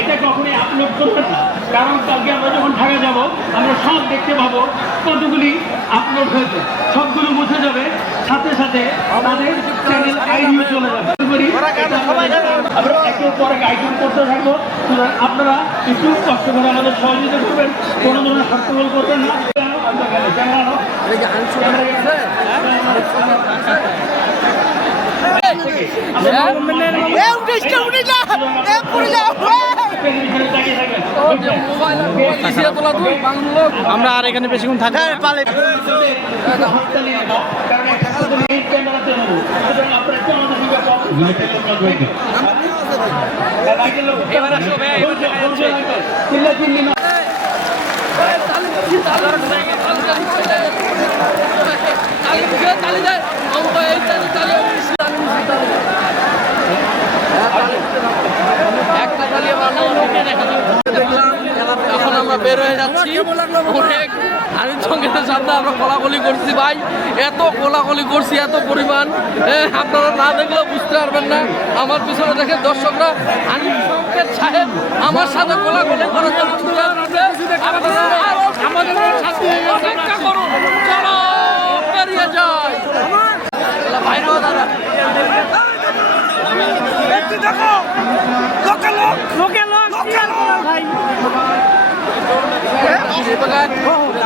এটা আপলোড আমরা যখন আমরা সব দেখতে কতগুলি আপলোড যাবে, সাথে সাথে আমাদের করতে থাকব। আপনারা একটু কষ্ট করে আমাদের সহযোগিতা করবেন। কোনো ধরনের হট্টগোল করবেন না। আমরা আর এখানে বেশিক্ষণ নেব। সুতরাং আপনারা একটু আমাদের সঙ্গে হ্যাঁ, লাইটের লোক। বলছে, বলছে লাইটের। চিল্লা চিল্লি না। এখন আমরা বের হয়ে যাচ্ছি। অনেক সঙ্গীতের সাথে আমরা কোলাগুলি করছি। ভাই এত কোলাগুলি করছি এত পরিমাণ। আপনারা না দেখলেও বুঝতে পারবেন না। আমার পিছনে দেখে দর্শকরা আনিস সংকেত সাহেব আমার সাথে কোলাগুলি করার জন্য আমাদের Gitu kan? Oh, udah